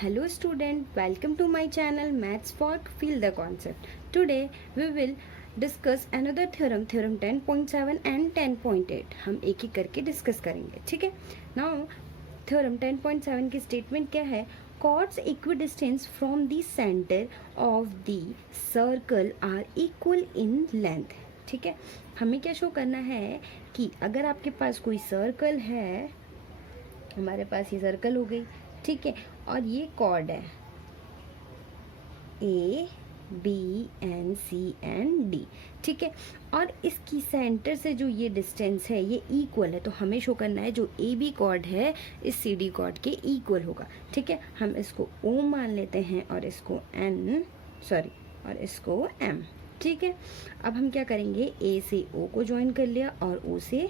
Hello student, welcome to my channel Maths for Feel the Concept. Today we will discuss another theorem, theorem 10.7 and 10.8. हम एक एक करके discuss करेंगे, ठीक है. Now theorem 10.7 की स्टेटमेंट क्या है? Chords equidistance from the center of the circle are equal in length. ठीक है, हमें क्या शो करना है कि अगर आपके पास कोई सर्कल है, हमारे पास ये सर्कल हो गई, ठीक है, और ये कॉर्ड है A B and C and D, ठीक है, और इसकी सेंटर से जो ये डिस्टेंस है ये इक्वल है. तो हमें शो करना है जो ए बी कॉर्ड है इस सी डी कॉर्ड के इक्वल होगा. ठीक है, हम इसको ओ मान लेते हैं और इसको और इसको एम. ठीक है, अब हम क्या करेंगे, ए से ओ को ज्वाइन कर लिया और ओ से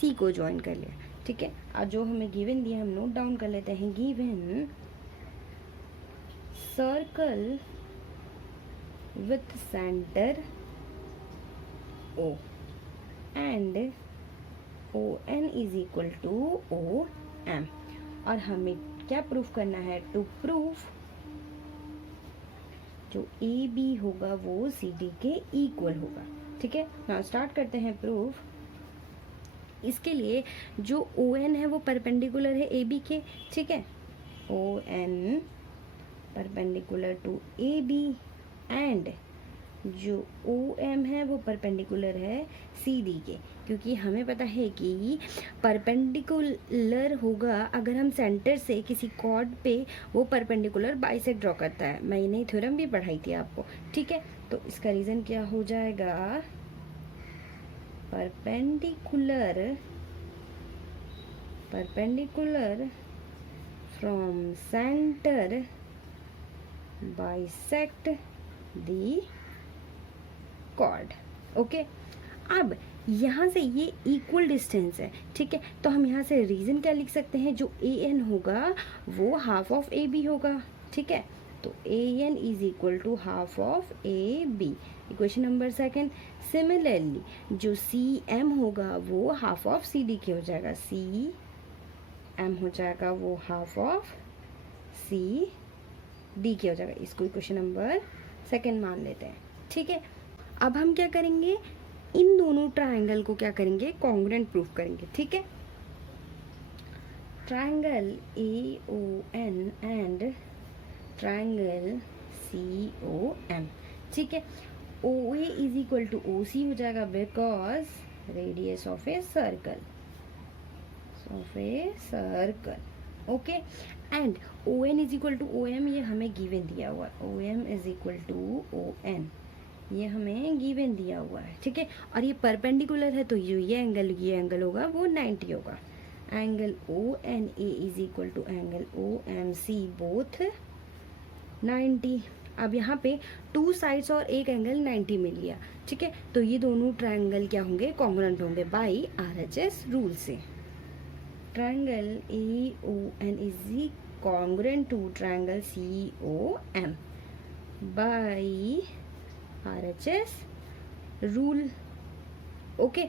सी को ज्वाइन कर लिया. ठीक है, आज जो हमें गिवन दिया हम नोट डाउन कर लेते हैं. Given circle with centre O and O N is equal to O M. और हमें क्या प्रूफ करना है? टू प्रूफ जो ए बी होगा वो सी डी के इक्वल होगा. ठीक है, नाउ स्टार्ट करते हैं प्रूफ. इसके लिए जो ओ एन है वो परपेंडिकुलर है ए बी के. ठीक है, O N perpendicular to A B and जो ओ एम है वो परपेंडिकुलर है सी डी के. क्योंकि हमें पता है कि परपेंडिकुलर होगा अगर हम सेंटर से किसी कॉर्ड पे वो परपेंडिकुलर बाइसेक्ट ड्रॉ करता है. मैं ये नई थ्योरम भी पढ़ाई थी आपको. ठीक है, तो इसका रीज़न क्या हो जाएगा? perpendicular from center bisect the chord. Okay, अब यहाँ से ये इक्वल डिस्टेंस है. ठीक है, तो हम यहाँ से रीजन क्या लिख सकते हैं? जो ए एन होगा वो हाफ ऑफ ए बी होगा. ठीक है, तो A N is equal to half of A B. Equation number second. Similarly जो सी एम होगा वो हाफ ऑफ सी डी के हो जाएगा. सी एम हो जाएगा वो हाफ ऑफ सी डी के हो जाएगा. इसको इक्वेशन नंबर सेकेंड मान लेते हैं. ठीक है, अब हम क्या करेंगे, इन दोनों ट्रायंगल को क्या करेंगे, कॉन्ग्रुएंट प्रूफ करेंगे. ठीक है, triangle A O N and triangle C O M. ठीक है, O A is equal to O C हो जाएगा because radius of a circle. Okay, and O N is equal to O M, ये हमें given दिया हुआ है. O M is equal to O N, ये हमें गिवन दिया हुआ है. ठीक है, और ये परपेंडिकुलर है तो ये एंगल होगा वो 90 होगा. Angle O N A is equal to angle O M C both 90. अब यहाँ पे टू साइड्स और एक एंगल 90 मिल गया. ठीक है, तो ये दोनों ट्रायंगल क्या होंगे, कॉन्ग्रुएंट होंगे बाय आरएचएस रूल से. Triangle A O N is congruent to triangle C O M by RHS rule. Okay,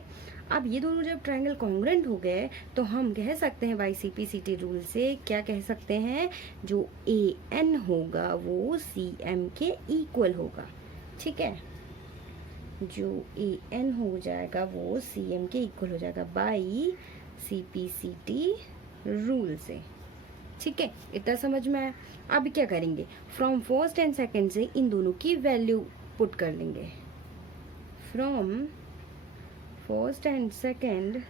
अब ये दोनों जब ट्रायंगल कॉन्ग्रुएंट हो गए तो हम कह सकते हैं बाय सीपीसीटी रूल से, क्या कह सकते हैं, जो ए एन होगा वो सी एम के इक्वल होगा. ठीक है, जो ए एन हो जाएगा वो सी एम के इक्वल हो जाएगा बाय सीपीसीटी रूल से. ठीक है, इतना समझ में आया. अब क्या करेंगे, फ्रॉम फर्स्ट एंड सेकेंड से इन दोनों की वैल्यू पुट कर लेंगे. From first and second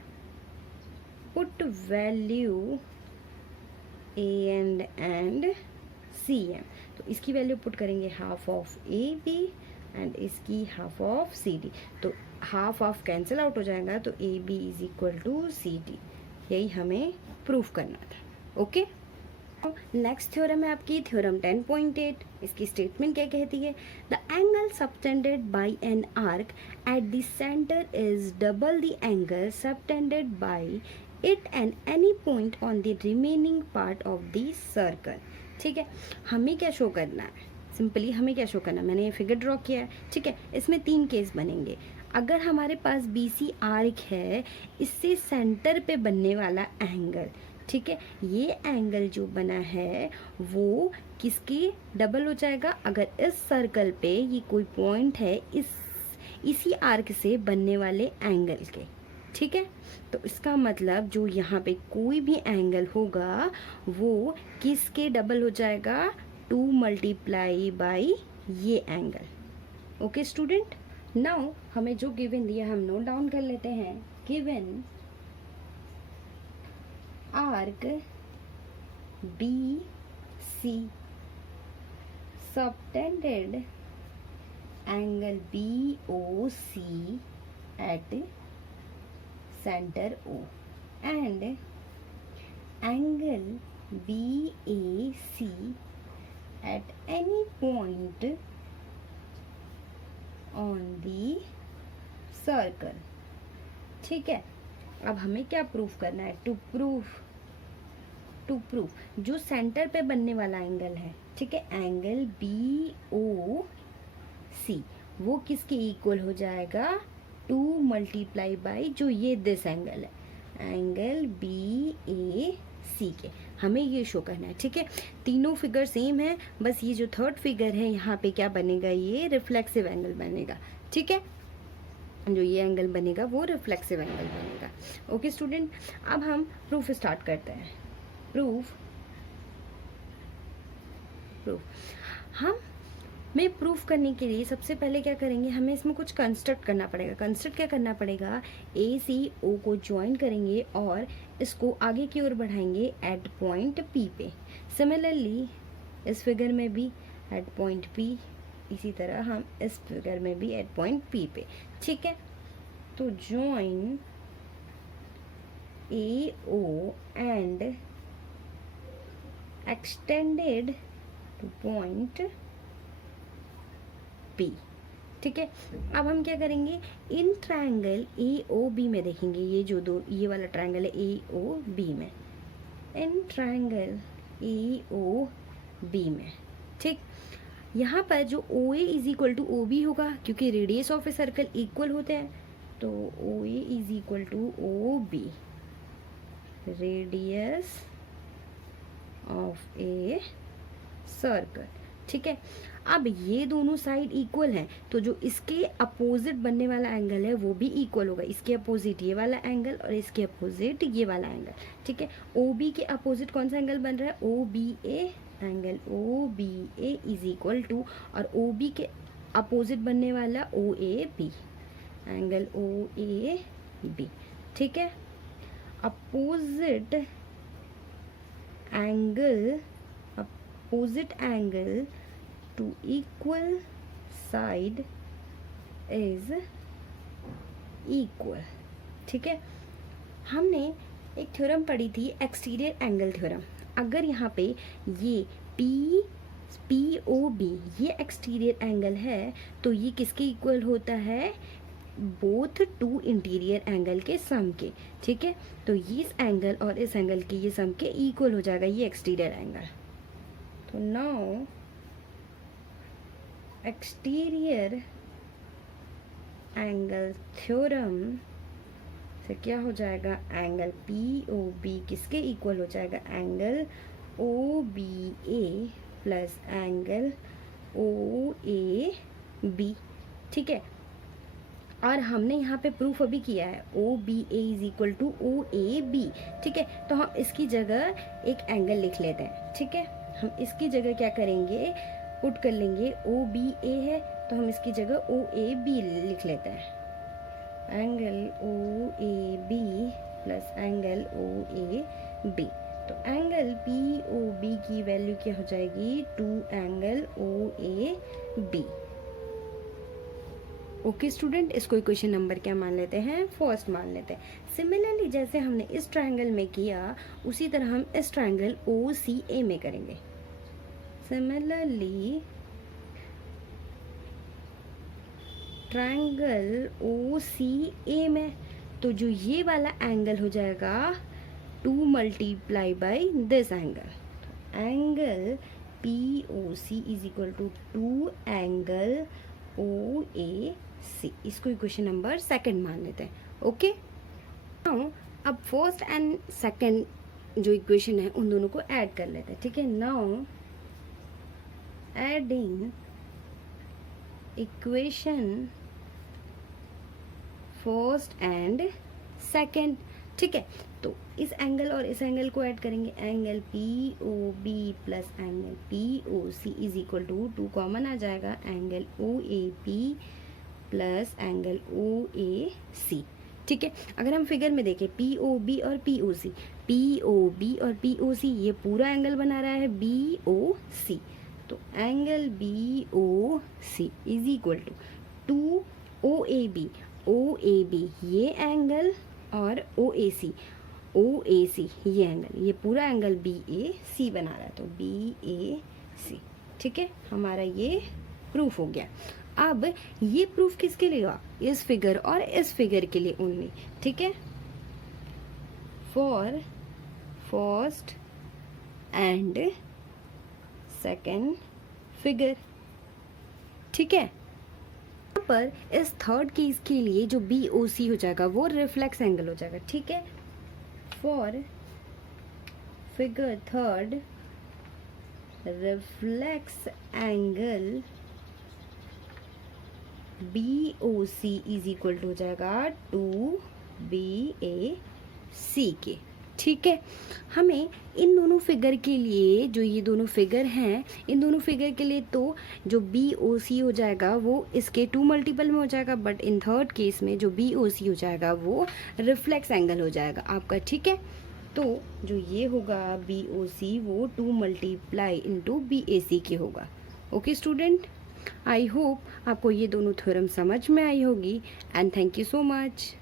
put value A and C M. तो इसकी वैल्यू पुट करेंगे half of A B and इसकी हाफ ऑफ सी डी. तो हाफ ऑफ कैंसिल आउट हो जाएगा तो A B is equal to C D. यही हमें प्रूफ करना था. ओके, नेक्स्ट थ्योरम है आपकी थ्योरम 10.8. इसकी स्टेटमेंट क्या कहती है? The angle subtended bye an arc at the centre is double the angle subtended bye it and any point on the remaining part of the circle. ठीक है, हमें क्या शो करना है, सिंपली हमें क्या शो करना है, मैंने ये फिगर ड्रॉ किया है. ठीक है, इसमें 3 केस बनेंगे. अगर हमारे पास BC आर्क है, इससे सेंटर पे बनने वाला एंगल, ठीक है, ये एंगल जो बना है वो किसके डबल हो जाएगा? अगर इस सर्कल पे ये कोई पॉइंट है इसी आर्क से बनने वाले एंगल के, ठीक है। तो इसका मतलब जो यहाँ पे कोई भी एंगल होगा वो किसके डबल हो जाएगा? 2 मल्टीप्लाई बाई ये एंगल। ओके स्टूडेंट, नाउ हमें जो गिवन दिया हम नोट डाउन कर लेते हैं। Given arc B C subtended angle BOC at center O and angle BAC at any point on the circle। ठीक है, अब हमें क्या प्रूफ करना है? टू प्रूफ जो सेंटर पे बनने वाला एंगल है, ठीक है, एंगल BOC वो किसके इक्वल हो जाएगा? 2 मल्टीप्लाई बाई जो ये दिस एंगल है, एंगल BAC के। हमें ये शो करना है, ठीक है। तीनों फिगर सेम है, बस ये जो थर्ड फिगर है यहाँ पे क्या बनेगा? ये रिफ्लेक्सिव एंगल बनेगा, ठीक है। जो ये एंगल बनेगा वो रिफ्लेक्सिव एंगल बनेगा। ओके स्टूडेंट, अब हम प्रूफ स्टार्ट करते हैं। प्रूफ हमें प्रूफ करने के लिए सबसे पहले क्या करेंगे? हमें इसमें कुछ कंस्ट्रक्ट करना पड़ेगा। कंस्ट्रक्ट क्या करना पड़ेगा? ACO को ज्वाइन करेंगे और इसको आगे की ओर बढ़ाएंगे एट पॉइंट P पे। सिमिलरली इस फिगर में भी एट पॉइंट P, इसी तरह हम इस फिगर में भी एट पॉइंट P पे, ठीक है। तो join AO and extended two point P, ठीक है। अब हम क्या करेंगे? इन ट्रायंगल AOB में देखेंगे, ये वाला ट्रायंगल है AOB में, इन ट्रायंगल AOB में, ठीक। यहाँ पर जो OA is equal to OB होगा, क्योंकि radius of a circle equal होते हैं, तो OA is equal to OB, radius of a circle, ठीक है। अब ये दोनों साइड इक्वल हैं, तो जो इसके अपोजिट बनने वाला एंगल है वो भी इक्वल होगा। इसके अपोजिट ये वाला एंगल और इसके अपोजिट ये वाला एंगल, ठीक है। OB के अपोजिट कौन सा एंगल बन रहा है? OBA, angle OBA is equal to, और OB के अपोजिट बनने वाला OAB, एंगल OAB, ठीक है। Opposite angle to equal side is equal, ठीक है। हमने एक थ्योरम पढ़ी थी, एक्सटीरियर एंगल थ्योरम। अगर यहाँ पे ये POB ये एक्सटीरियर एंगल है तो ये किसके इक्वल होता है? बोथ टू इंटीरियर एंगल के सम के, ठीक है। तो इस एंगल और इस एंगल के ये सम के इक्वल हो जाएगा ये एक्सटीरियर एंगल। तो नाउ एक्सटीरियर एंगल थ्योरम से क्या हो जाएगा? एंगल POB किसके इक्वल हो जाएगा? Angle OBA plus angle OAB, ठीक है। और हमने यहाँ पे प्रूफ अभी किया है OBA is equal to OAB, ठीक है। तो हम इसकी जगह एक एंगल लिख लेते हैं, ठीक है। हम इसकी जगह क्या करेंगे? पुट कर लेंगे, OBA है तो हम इसकी जगह OAB लिख लेते हैं, angle OAB plus angle OAB। तो एंगल POB की वैल्यू क्या हो जाएगी? 2 एंगल OAB। ओके स्टूडेंट, इसको क्वेश्चन नंबर क्या मान लेते हैं? फर्स्ट मान लेते हैं। सिमिलरली जैसे हमने इस ट्रायंगल में किया उसी तरह हम इस ट्रायंगल OCA में करेंगे। सिमिलरली ट्रायंगल OCA में तो जो ये वाला एंगल हो जाएगा 2 multiply by this angle, angle POC is equal to 2 angle OAC। इसको इक्वेशन नंबर सेकंड मान लेते हैं। ओके, नाउ अब फर्स्ट एंड सेकंड जो इक्वेशन है उन दोनों को ऐड कर लेते हैं, ठीक है। Now adding equation first and second, ठीक है। तो इस एंगल और इस एंगल को ऐड करेंगे, angle P O B plus angle P O C is equal to 2 common आ जाएगा, angle O A P plus angle O A C, ठीक है। अगर हम फिगर में देखें पी ओ बी और P O C, P O B और पी ओ सी ये पूरा एंगल बना रहा है बी ओ सी, तो angle B O C is equal to O A B, O A B ये एंगल और ओ ए सी ये एंगल, ये पूरा एंगल बी ए सी बना रहा है, तो बी ए सी, ठीक है। हमारा ये प्रूफ हो गया। अब ये प्रूफ किसके लिए हुआ, इस फिगर और इस फिगर के लिए ओनली, ठीक है। For first and second figure, ठीक है। यहाँ पर इस थर्ड केस के लिए जो बी ओ सी हो जाएगा वो रिफ्लेक्स एंगल हो जाएगा, ठीक है। For figure third reflex angle B O C is equal to हो जाएगा 2BAC के, ठीक है। हमें इन दोनों फिगर के लिए, जो ये दोनों फिगर हैं, इन दोनों फिगर के लिए तो जो BOC हो जाएगा वो इसके 2 मल्टीपल में हो जाएगा, बट इन थर्ड केस में जो BOC हो जाएगा वो रिफ्लेक्स एंगल हो जाएगा आपका, ठीक है। तो जो ये होगा BOC वो 2 मल्टीप्लाई इंटू BAC के होगा। ओके स्टूडेंट, आई होप आपको ये दोनों थ्योरम समझ में आई होगी, and thank you so much.